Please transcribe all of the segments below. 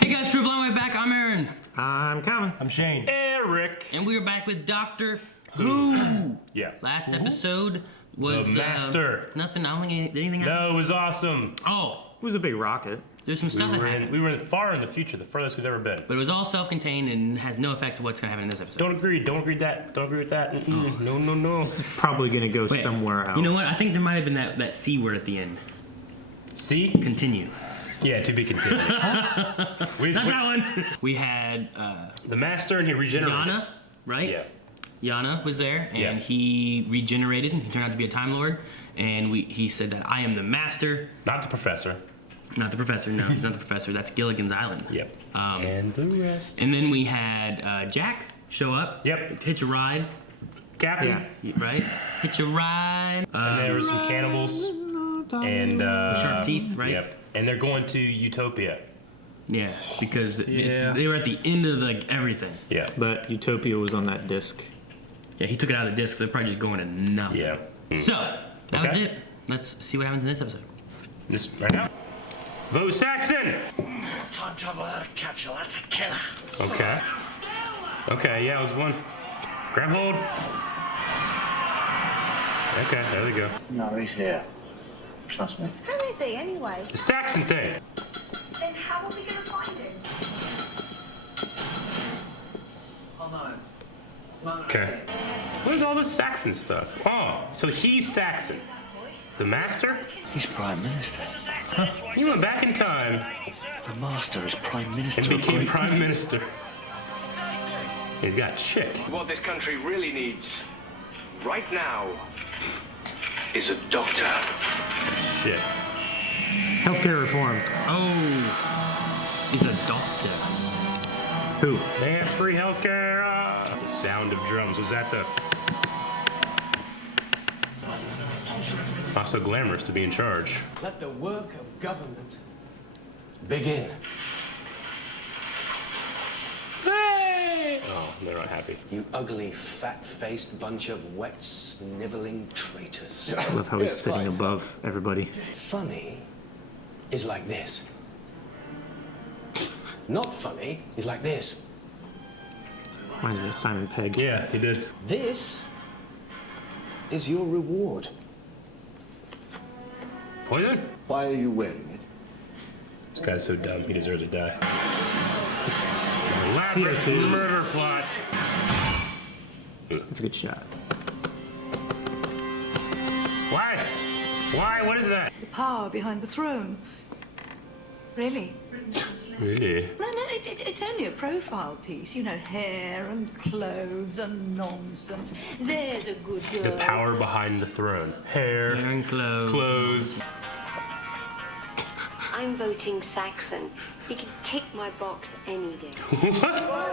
Hey guys, Crew Blowing Back. I'm Aaron. I'm Calvin. I'm Shane. Eric. And we are back with Doctor Who. Yeah. Last episode was The Master. Nothing. I don't think anything happened. No, it was awesome. Oh, It was a big rocket. there's some stuff that happened. We were far in the future, the furthest we've ever been. But it was all self-contained and has no effect to what's going to happen in this episode. Don't agree with that. Don't agree with that. No, no, no. It's probably gonna go Wait, somewhere else. You know what? I think there might have been that C word at the end. See? Continue. Yeah, to be continued. Not that one. We had The Master and he regenerated. Yana, right? Yeah. Yana was there, and Yeah. he regenerated, and he turned out to be a Time Lord. And he said that I am the Master. Not the Professor. Not the Professor, no, he's not the Professor. That's Gilligan's Island. Yep. Um, And the rest. And then we had Jack show up. Yep. Hitch a ride, Captain. Yeah. right? Hitch a ride. And there were some cannibals. And Sharp teeth, right? Yep. And they're going to Utopia. Yeah, because Yeah. they were at the end of like everything. Yeah. But Utopia was on that disc. Yeah, he took it out of the disc. So they're probably just going to nothing. Yeah. So that was Okay. it. Let's see what happens in this episode. This right now. Vote Saxon. Time travel out of capsule, that's a killer. Okay. Okay, yeah, it was one. Grab hold. Okay, there we go. No, he's here. Trust me. Who is he, anyway? The Saxon thing. Then how are we going to find him? Oh no. Okay. What is all this Saxon stuff? Oh, so he's Saxon. The Master? He's Prime Minister. He went back in time The Master is Prime Minister and of became Great Prime Britain. Minister. He's got a chick. What this country really needs right now is a doctor. Shit. Healthcare reform. Oh, he's a doctor. Who? They have free healthcare. The sound of drums. Was that the... Not so glamorous to be in charge. Let the work of government begin. Hey! Oh, they're not happy. You ugly, fat-faced bunch of wet, sniveling traitors. I love how he's sitting above everybody. Funny is like this. Not funny is like this. Reminds me of Simon Pegg. Yeah, he did. This is your reward. Poison? Why are you wearing it? This guy's so dumb, he deserves to die. Elaborate murder plot. That's a good shot. Why? Why? What is that? The power behind the throne. Really? Really? No, it's only a profile piece. You know, hair and clothes and nonsense. There's a good girl. The power behind the throne. Hair, And clothes. clothes. I'm voting Saxon. He can take my box any day.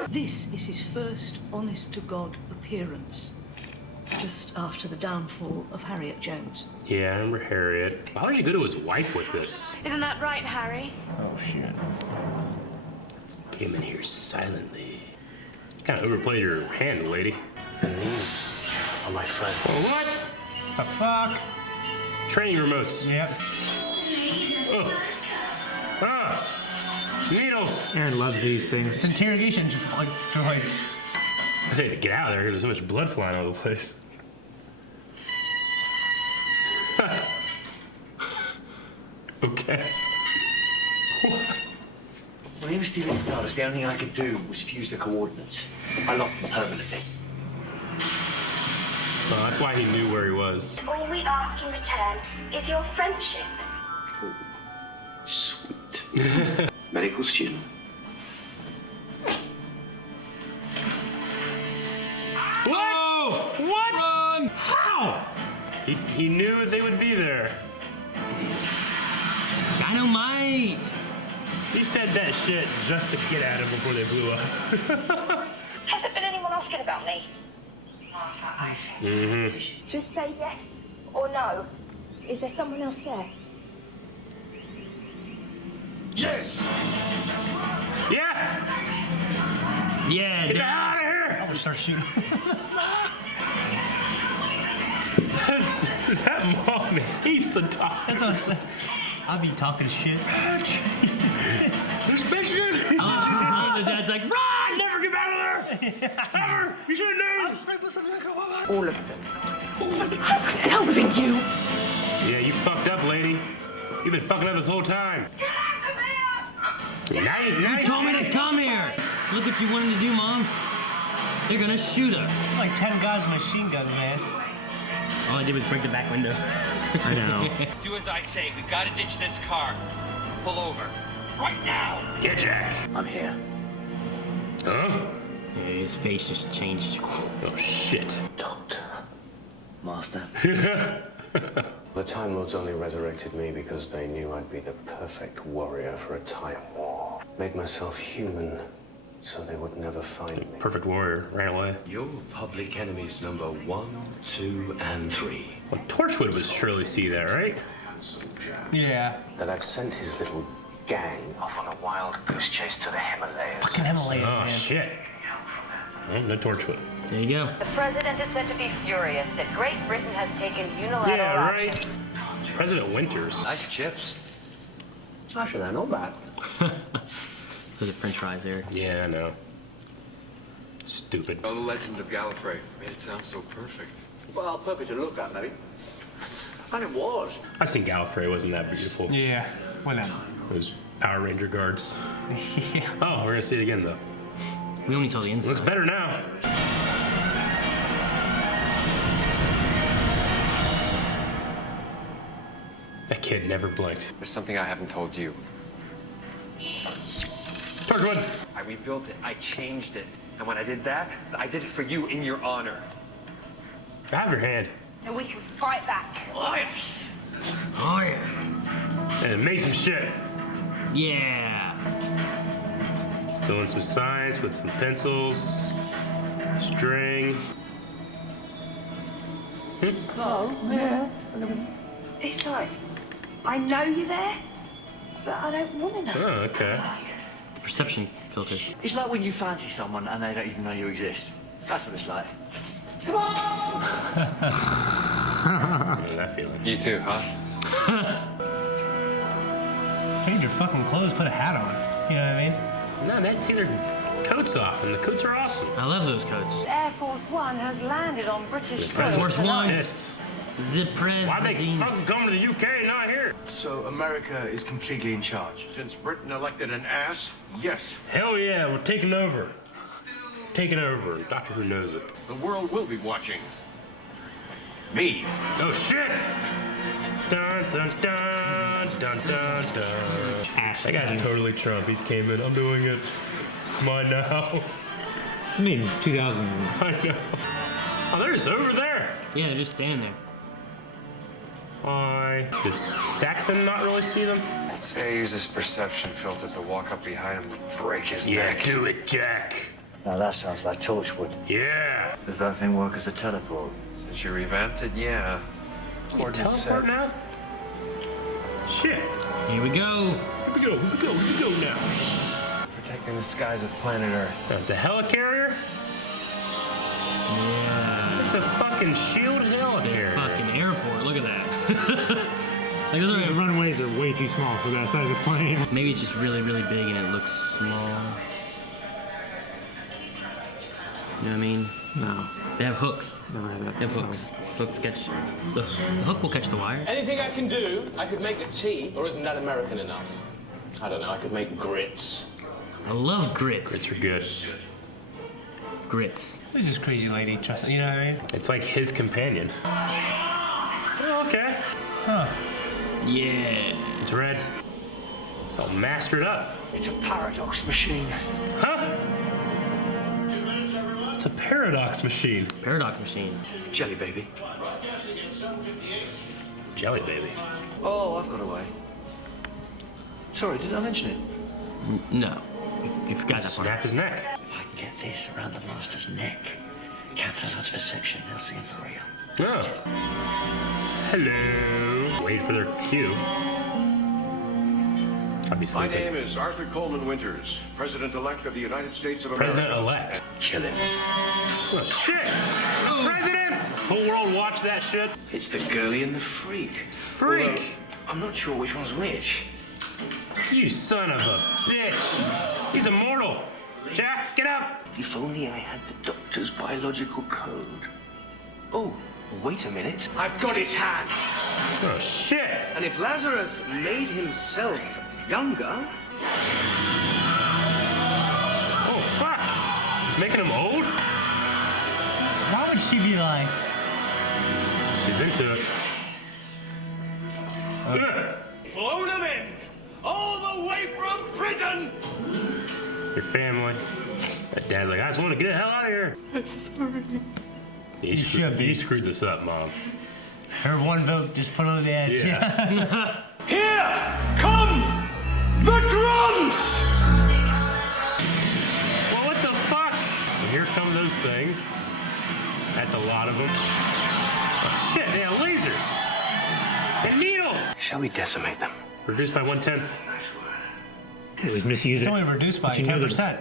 This is his first honest-to-God appearance. Just after the downfall of Harriet Jones. Yeah, I remember Harriet. Why would you go to his wife with this? Isn't that right, Harry? Oh shit. Came in here silently. Kind of overplayed your hand, lady. And these are my friends. Oh, what? The fuck? Training remotes. Yep. Ugh. Ah! Needles! Aaron loves these It's things. interrogation droids. I had to get out of there. There's so much blood flying all over the place. Okay. When he was stealing stars, the only thing I could do was fuse the coordinates. I lost them permanently. Well, that's why he knew where he was. All we ask in return is your friendship. Sweet. Medical student. What? What? Run! How? He knew they would be there. Dynamite. He said that shit just to get at him before they blew up. Has there been anyone asking about me? Mm-hmm. Just say yes or no. Is there someone else there? Yes! Yeah! Yeah, Get Dad. out of here! I'm gonna start shooting. That mom hates the dog. That's what I'm saying. I'll be talking shit. This mission! the dad's like, run! Never get out of there! Never! You should have known! All of them. What's helping you? Yeah, you fucked up, lady. You've been fucking up this whole time. Get out of here! Now You you told me to come here. Look what you wanted to do, Mom. They're gonna shoot her. Like 10 guys with machine guns, man. All I did was break the back window. I know. Do as I say. We've got to ditch this car. Pull over. Right now. Yeah, Jack. I'm here. Huh? Yeah, his face just changed. Oh, shit. Doctor. Master. The Time Lords only resurrected me because they knew I'd be the perfect warrior for a time war. Made myself human so they would never find me. Perfect warrior. Ran away. Your public enemies number 1, 2, and 3. Well, Torchwood would surely see that, right? Yeah. That I've sent his little gang off on a wild goose chase to the Himalayas. Fucking Himalayas, Oh, man. shit. Well, no Torchwood. There you go. The president is said to be furious that Great Britain has taken unilateral Yeah, action. right. President Winters. Nice chips. Actually, they're not bad. Those are French fries there. Yeah, I know. Stupid. Oh, the legend of Gallifrey made it sound so perfect. Well, perfect to look at, maybe. And it was. I think Gallifrey wasn't that beautiful. Yeah. Why not? Those Power Ranger guards. Yeah. Oh, we're gonna see it again, though. We only saw the inside. Looks better now. That kid never blinked. There's something I haven't told you. Torchwood! I rebuilt it. I changed it. And when I did that, I did it for you in your honor. Have your hand. And we can fight back. Oh, yes. Oh, yes. And make some shit. Yeah. Still in some science with some pencils, string. It's like, I know you're there, but I don't want to know. Oh, okay. The perception filter. It's like when you fancy someone and they don't even know you exist. That's what it's like. I know that feeling. You too, huh? Change your fucking clothes, put a hat on. You know what I mean? No, they take their coats off, and the coats are awesome. I love those coats. Air Force One has landed on British soil. Air Force One. Pissed. The president. Why they fucking come to the UK and not here? So America is completely in charge. Since Britain elected an ass, yes. Hell yeah, we're taking over. Taking over. Doctor Who knows it. The world will be watching. Me. Oh shit! Dun dun dun dun dun dun. That guy's totally Trump. He's came in. I'm doing it. It's mine now. It's me, 2000. I know. Oh, they're just over there. Yeah, they're just standing there. Why? Does Saxon not really see them? Say I use this perception filter to walk up behind him and break his neck. do it, Jack. Now that sounds like Torchwood. Yeah. Does that thing work as a teleport? Since you revamped it, yeah. Coordinates Teleport now? Shit. Here we go. Here we go. Here we go. Here we go now. Protecting the skies of planet Earth. Oh, it's a helicarrier? Yeah. It's a fucking shield It's a helicarrier. fucking airport. Look at that. Like those These are, runways are way too small for that size of plane. maybe it's just really, really big and it looks small. You know what I mean? No, They have hooks. never had that. They have hooks. Hooks catch. The hook will catch the wire. Anything I can do, I could make the tea, or isn't that American enough? I don't know, I could make grits. I love grits. Grits are good. Grits. This is crazy lady, trust me, you know what I mean? It's like his companion. Oh, okay. Huh. Yeah. It's red. It's all mastered up. It's a paradox machine. Huh? It's a paradox machine. Paradox machine. Jelly baby. Jelly baby. Oh, I've got away. Sorry, did I mention it? No. You forgot that part. Snap his neck. If I can get this around the master's neck, cancel out perception, they'll see him for real. Oh. Hello. Wait for their cue. I'll be My sleeping. name is Arthur Coleman Winters, President-elect of the United States of America. President-elect. Kill him. Oh, shit! President! Whole world watch that shit. It's the girly and the freak. Freak! Although, I'm not sure which one's which. You son of a bitch! He's immortal. Jack, get up! If only I had the doctor's biological code. Oh, wait a minute. I've got his hand. Oh, shit! And if Lazarus made himself younger... Oh, fuck! He's making him old? Why would she be like... She's into it. Flown him in! All the way from prison! Your family. That dad's like, I just want to get the hell out of here. I'm sorry. You should be. You screwed this up, Mom. Her one vote just put her over the edge. Yeah. Here come the drums! Well, what the fuck? Well, here come those things. That's a lot of them. Oh, shit, they have lasers. And needles. Shall we decimate them? Reduced by 1/10. It was misused. It's only reduced by 10%.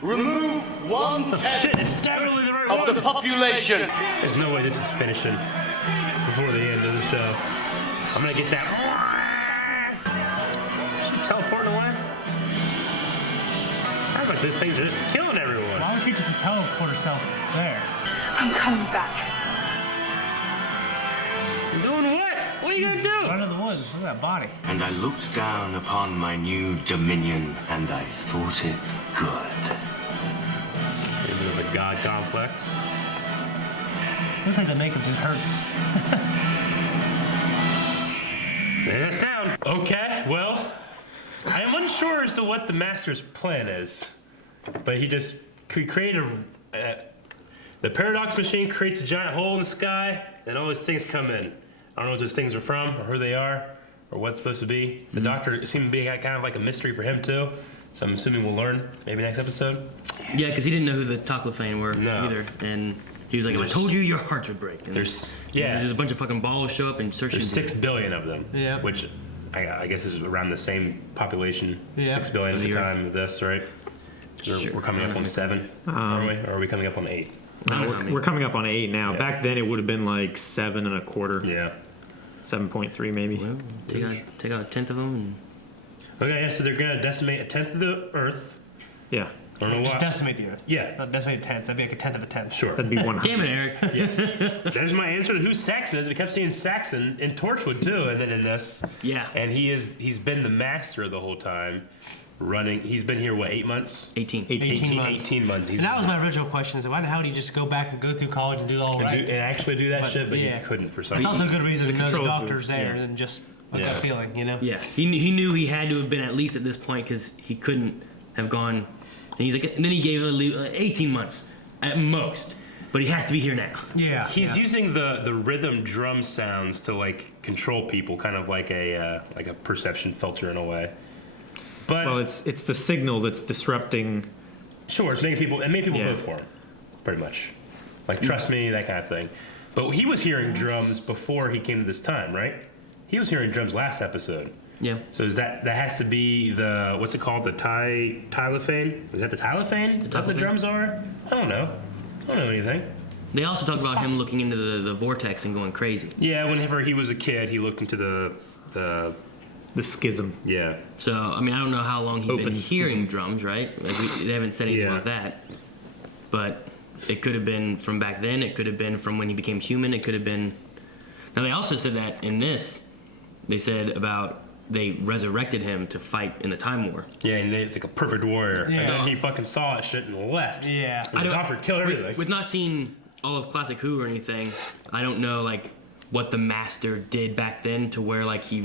Remove 1/10 Shit, it's definitely the right of one. the population. There's no way this is finishing before the end of the show. I'm gonna get that. Is she teleporting away? Sounds like these things are just killing everyone. Why would she just teleport herself there? I'm coming back. Doing what? What are you gonna do? Run to the woods. Look at that body. And I looked down upon my new dominion, and I thought it good. Into the god complex. Looks like the makeup just hurts. There's that sound. Okay, well, I am unsure as to what the master's plan is, but he just created the paradox machine creates a giant hole in the sky, and all these things come in. I don't know what those things are from, or who they are, or what's supposed to be. The doctor seemed to be kind of like a mystery for him too, so I'm assuming we'll learn maybe next episode. Yeah, because he didn't know who the Toclafane were No. either, and he was like, "I told you your heart would break." And There's there's a bunch of fucking balls show up and search. There's you. 6 billion of them, Yeah. which I guess is around the same population. Yeah. 6 billion at the The Earth. time of this, right? Sure. We're coming up on 7, aren't we? Or are we coming up on 8? We're coming up on 8 now. Yeah. Back then it would have been like 7 1/4. Yeah. 7.3 maybe. Well, take out a tenth of them. And Okay, yeah, so they're gonna decimate a tenth of the Earth. Yeah. I don't know Just why. decimate the earth. Yeah. Not decimate a tenth. That'd be like a tenth of a tenth. Sure. That'd be 100. damn it, Eric. Yes. There's my answer to who Saxon is. We kept seeing Saxon in Torchwood too, and then in this. Yeah. And he's been the master the whole time, running. He's been here what, 8 months? 18. 18 months. 18 months. And that was my original question. So why the hell do you just go back and go through college and do it all right? and actually do that But, shit, but yeah. you couldn't for some It's reason. also a good reason to know the controls doctor's are- there yeah. than just with Yeah. that feeling, you know? Yeah, he knew he had to have been at least at this point because he couldn't have gone. And he's like, and then he gave 18 months at most, but he has to be here now. Yeah. He's using the rhythm drum sounds to like control people, kind of like a perception filter in a way. But Well, it's the signal that's disrupting. sure, it's making people Yeah. vote for him, pretty much. Like trust me, that kind of thing. But he was hearing drums before he came to this time, right? He was hearing drums last episode. Yeah. So is that has to be the what's it called, the Toclafane? Is that the Toclafane? Is that the Toclafane? drums are? I don't know anything. They also talk about him looking into the vortex and going crazy. Yeah, whenever he was a kid, he looked into the The schism. yeah. So I mean, I don't know how long he's been Open hearing drums, right? Like they haven't said anything Yeah. about that, but it could have been from back then. It could have been from when he became human. It could have been. Now they also said that in this, they said about they resurrected him to fight in the Time War. Yeah, and it's like a perfect warrior. Yeah. And then he fucking saw that shit and left. Yeah. And the doctor killed everything. With not seeing all of Classic Who or anything, I don't know like what the Master did back then to where like he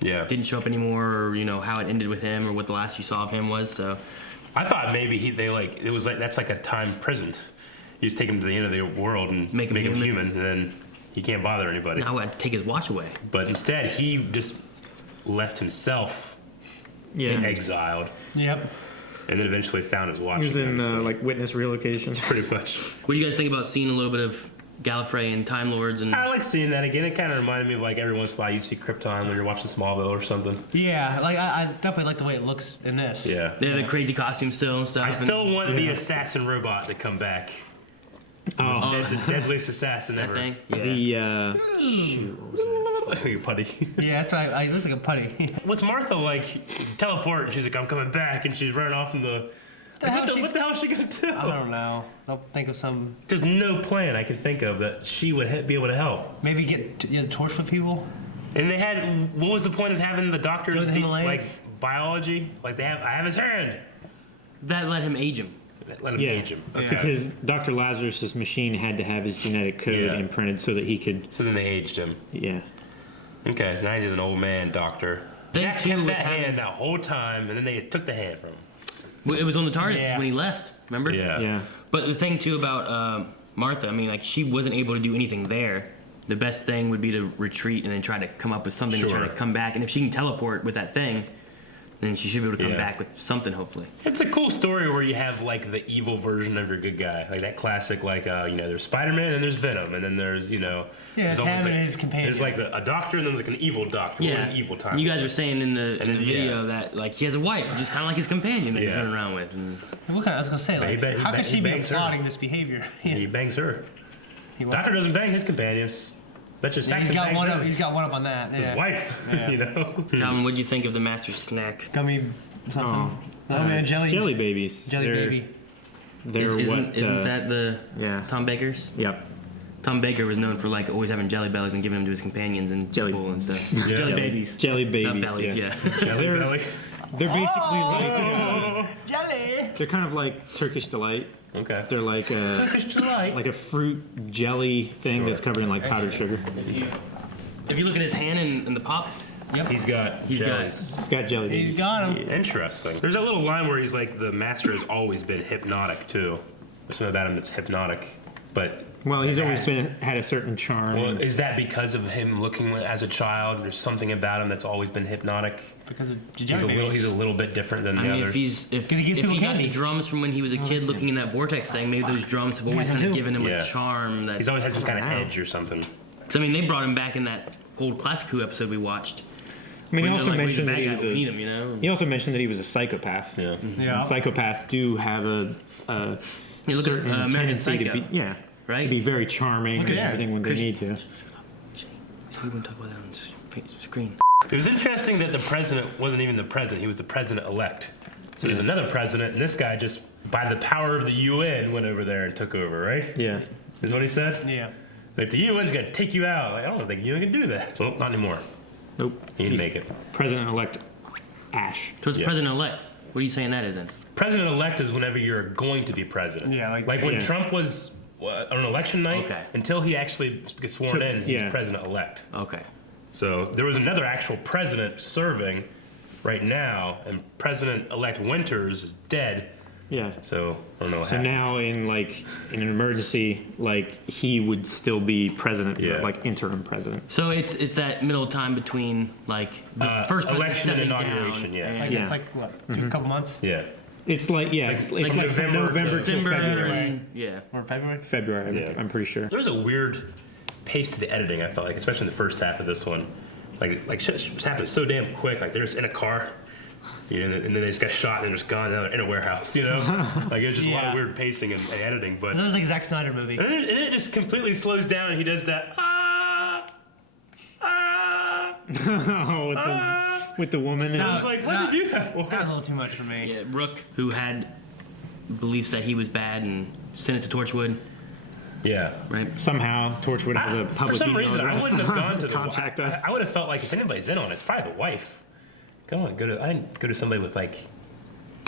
Yeah. didn't show up anymore, or how it ended with him, or what the last you saw of him was. So I thought maybe that's like a time prison. You just take him to the end of the world and Make him him human. human, and then he can't bother anybody. now I'd take his watch away. But instead, he just left himself Yeah. exiled, Yep. and then eventually found his watch. He was in again, so like witness relocation. pretty much. What do you guys think about seeing a little bit of Gallifrey and Time Lords and? I like seeing that again. It kind of reminded me of like every once in a while you'd see Krypton when you're watching Smallville or something. Yeah, like I definitely like the way it looks in this. Yeah. They have the crazy costumes still and stuff. I still and want the assassin robot to come back. The deadliest assassin that ever. thing. Yeah. The shoot, what was that? Like a putty. Yeah, that's why it looks like a putty. With Martha, like teleport, and she's like, "I'm coming back," and she's running off in the What the hell is she gonna do? I don't know. I'll think of some. There's no plan I can think of that she would be able to help. Maybe get the Torchwood people. And they had. What was the point of having the doctors Go to the Himalayas? like biology? Like I have his hand. That let him age him. Let him age him. Okay. Because Dr. Lazarus' machine had to have his genetic code imprinted so that he could. So then they aged him. Yeah. Okay, so now he's just an old man doctor. Jack kept that hand that whole time, and then they took the hand from him. Well, it was on the TARDIS when he left. Remember? Yeah. But the thing too about Martha, I mean, like she wasn't able to do anything there. The best thing would be to retreat and then try to come up with something to try to come back. And if she can teleport with that thing, then she should be able to come back with something, hopefully. It's a cool story where you have like the evil version of your good guy, like that classic, like there's Spider-Man and there's Venom, and then there's it's him and his companion. There's like a doctor and then there's like an evil doctor. Yeah. An evil time. You guys were saying in the video that like he has a wife, just kind of like his companion that he's running around with. And I was gonna say, like, how could she be applauding this behavior? He bangs her. Doctor doesn't bang his companions. He's got one up. He's got one up on that. His wife. Calvin, what'd you think of the Master's snack? Gummy something. Jelly babies. Jelly baby. Isn't that the Tom Baker's? Yep. Tom Baker was known for like always having jelly bellies and giving them to his companions and jelly and stuff. Jelly babies. Jelly babies. Not bellies, yeah. Jelly belly. They're basically like jelly. They're kind of like Turkish delight. Okay. They're like Turkish delight. Like a fruit jelly thing that's covered in like powdered sugar. If you look at his hand in the pop, he's got jellies. He's got jelly babies. He's got them. Interesting. There's that little line where he's like, the Master has always been hypnotic too. There's something about him that's hypnotic, but. Well, he's always had a certain charm. Well, is that because of him looking as a child? There's something about him that's always been hypnotic. Because of he's a little bit different than the others. If he got the drums from when he was a kid, looking in that vortex thing, maybe those drums have always kind of given him a charm. He's always had some kind of edge or something. Because I mean, they brought him back in that old Classic Who episode we watched. I mean, he also mentioned that he was we need him, you know? He also mentioned that he was a psychopath. Yeah. And psychopaths do have a certain American tendency Psycho. to be to be very charming and everything when they need to. We wouldn't talk about that on screen. It was interesting that the president wasn't even the president; he was the president-elect. So there's another president, and this guy just, by the power of the UN, went over there and took over, right? Yeah. Is what he said? Yeah. Like, the UN's gonna take you out. Like, I don't think the UN can do that. Well, not anymore. Nope. He didn't make it. President-elect Ash. So it's president-elect. What are you saying that is then? President-elect is whenever you're going to be president. Yeah, like when Trump was on election night, until he actually gets sworn in, he's president-elect. Okay. So there was another actual president serving right now, and President-elect Winters is dead. Yeah. So I don't know what So happens. now in an emergency, like he would still be president, like interim president. So it's that middle time between like the first election and stepping inauguration. down, It's like what, a couple months? Yeah. It's like it's like November to February. Or February. February. I'm pretty sure. There was a weird pace to the editing. I felt like, especially in the first half of this one, like shit was happening so damn quick. Like they're just in a car, and then they just got shot and they're just gone. Now they're in a warehouse, Like it was just a lot of weird pacing and editing. But That was like a Zack Snyder movie. And then it just completely slows down. And he does that. With the woman. I was like, what did you do that for? That was a little too much for me. Yeah, Rook, who had beliefs that he was bad and sent it to Torchwood. Yeah. Right. Somehow Torchwood has a public For some email reason, I address. wouldn't have gone to the Contact us. I would have felt like if anybody's in on it, it's probably the wife. I'd go to somebody with like.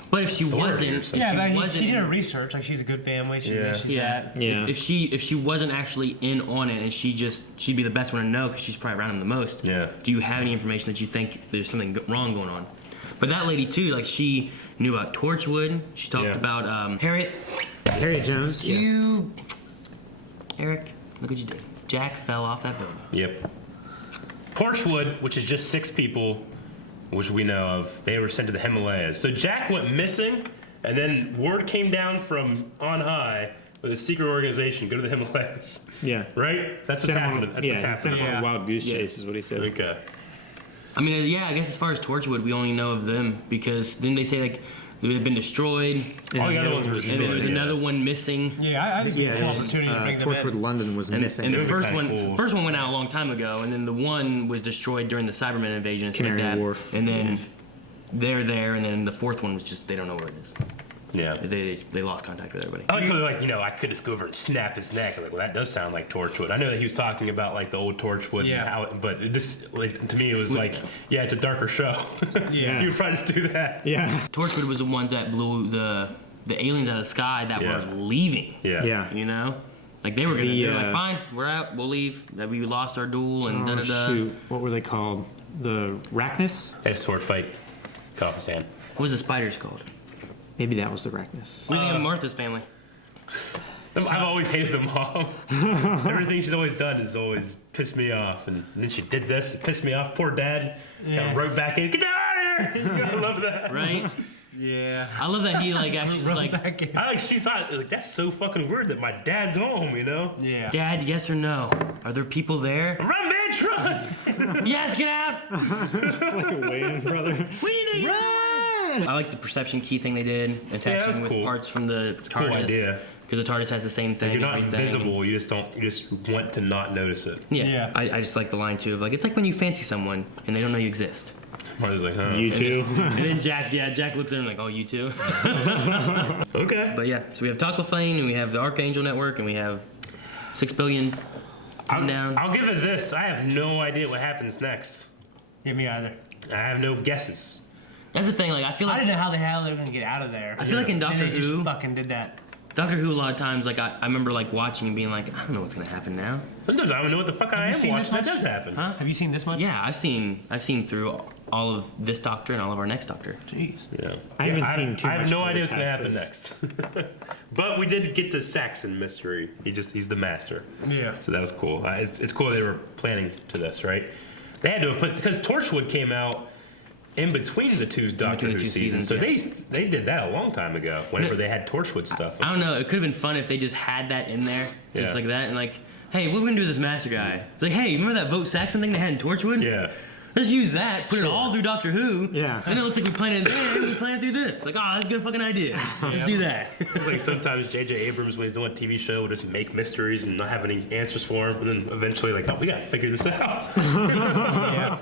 But if she authority or wasn't, something. She did her research. Like she's a good family. She's that. If she wasn't actually in on it and she'd be the best one to know because she's probably around him the most. Yeah. Do you have any information that you think there's something wrong going on? But that lady too, like she knew about Torchwood. She talked about Harriet Jones. Eric, look what you did. Jack fell off that building. Yep. Torchwood, which is just 6 people, which we know of, they were sent to the Himalayas. So Jack went missing, and then word came down from on high with a secret organization, go to the Himalayas. Yeah. Right? That's what's happening. That's what's happening. Sent him on a wild goose chase is what he said. Okay. I mean, I guess as far as Torchwood, we only know of them because didn't they say like they had been destroyed? All the other ones were and there was another one missing. Yeah, I think it's an opportunity to bring them Torchwood in. London was missing. And the first one went out a long time ago, and then the one was destroyed during the Cybermen invasion. Canary Wharf. And then they're there, and then the fourth one was just they don't know where it is. Yeah. They lost contact with everybody. I like how they're like, I could just go over and snap his neck. I'm like, well, that does sound like Torchwood. I know that he was talking about like the old Torchwood, and how, but it just like to me it was like, yeah, it's a darker show. Yeah. You would probably just do that. Yeah. Torchwood was the ones that blew the aliens out of the sky that were leaving. Yeah. Yeah. You know, like they were gonna do like, fine, we're out, we'll leave. That we lost our duel and da da da. Shoot, what were they called? The Rachnis? Had a sword fight. Cut off his hand. What was the spiders called? Maybe that was the Rachnis. What do you think of Martha's family? I've always hated them all. Everything she's always done has always pissed me off. And then she did this, it pissed me off. Poor dad. Yeah. Wrote back in, get out of here! I love that. Right? Yeah. I love that he like actually was like, she thought, like, that's so fucking weird that my dad's home, Yeah. Dad, yes or no? Are there people there? Run, bitch, run! Yes, get out! It's like a Wayans brother. We need to run! I like the perception key thing they did, attaching with parts from the TARDIS. Cool idea. Because the TARDIS has the same thing. Like you're not everything. visible. You just want to not notice it. Yeah. I just like the line too of like, it's like when you fancy someone and they don't know you exist. Martha's like, huh? You too. And then Jack looks at him like, oh, you too. Okay. But yeah, so we have Toclafane and we have the Archangel Network and we have 6 billion down. I'll give it this. I have no idea what happens next. Yeah, me either. I have no guesses. That's the thing. Like I feel like I didn't know how the hell they were gonna get out of there. I feel like in Doctor And they Who, just fucking did that. Doctor Who a lot of times, like I remember like watching and being like, I don't know what's gonna happen now. Sometimes I don't know what the fuck I am seen this watching. That much? does happen. Huh? Have you seen this much? Yeah, I've seen through all of this Doctor and all of our next Doctor. Jeez. Yeah. I haven't seen too I have much no further idea what's gonna past happen this. next. But we did get the Saxon mystery. He's the master. Yeah. So that was cool. It's cool they were planning to this, right? They had to have put, because Torchwood came out in between the two Doctor Who seasons. So they did that a long time ago. Whenever they had Torchwood stuff. I don't know. It could have been fun if they just had that in there, just like that, and like, hey, what are we gonna do with this Master guy? It's like, hey, remember that Vote Saxon thing they had in Torchwood? Yeah. Let's use that, put it all through Doctor Who. Yeah. And it looks like we planned it there, we planned it through this. Like, oh, that's a good fucking idea. Let's do that. It's like sometimes J.J. Abrams, when he's doing a TV show, will just make mysteries and not have any answers for them, and then eventually, like, oh, we gotta figure this out. Yeah.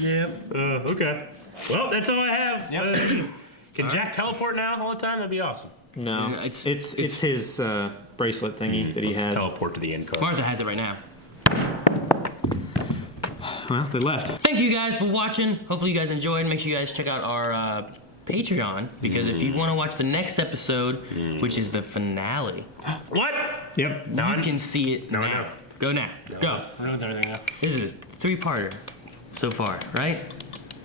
Yep. Okay. Well, that's all I have. Yep. Can Jack teleport now all the time? That'd be awesome. No, it's his bracelet thingy that he Let's had. teleport to the end card. Martha has it right now. Well, they left. Thank you guys for watching. Hopefully you guys enjoyed. Make sure you guys check out our Patreon, because if you want to watch the next episode, which is the finale, What? Yep. you can see it now. no. Go now. Go. I know everything now. This is a 3-parter so far, right?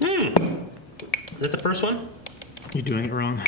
Is that the first one? You're doing it wrong.